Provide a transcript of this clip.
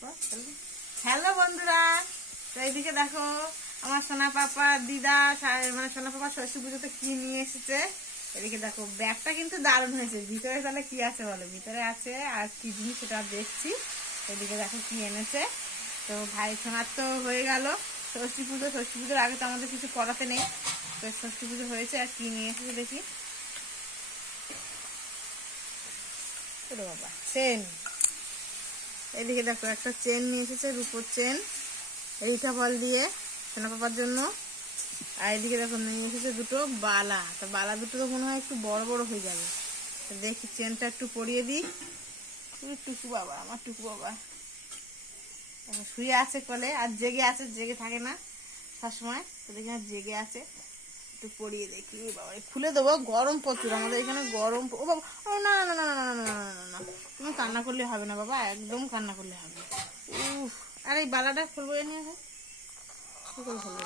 Hello বন্ধুরা, তো এইদিকে দেখো আমার সোনা পাপা দিদা মানে সোনা পাপা ষষ্ঠী পুজোতে কি নিয়ে এসেছে। এদিকে দেখো ব্যাগটা কিন্তু দারুণ হয়েছে। ভিতরে তাহলে কি আছে বলো? ভিতরে আছে আর কি জিনিস সেটা দেখছি। এদিকে দেখো কি এনেছে। তো ভাই সোনার তো হয়ে গেল ষষ্ঠী পুজো। ষষ্ঠী পুজোর আগে তো আমাদের কিছু করাতে নেই, তো ষষ্ঠী পুজো হয়েছে। আর কি নিয়ে এসেছে দেখি। বাবা চেন, এদিকে দেখো একটা চেন নিয়ে এসেছে, রূপোর চেন, রিকা বল দিয়ে সোনা পাপার জন্য। আর এদিকে দেখো নিয়ে এসেছে দুটো বালা। তো বালা দুটো তো মনে হয় একটু বড় বড় হয়ে যাবে। তো দেখি চেনটা একটু পরিয়ে দিই। টুকু বাবা, আমার টুকু বাবা শুয়ে আছে কোলে, আর জেগে আছে, জেগে থাকে না সবসময়। তো দেখি আর জেগে আছে, একটু পরিয়ে দেখি। বাবা খুলে দেবো, গরম প্রচুর আমাদের এখানে, গরম। ও বাবা, ও না না না না না না না না না, তুমি কান্না করলে হবে না বাবা, একদম কান্না করলে হবে। উফ, আর এই বালাটা খুলবো, নিয়ে কি করে খুলবো?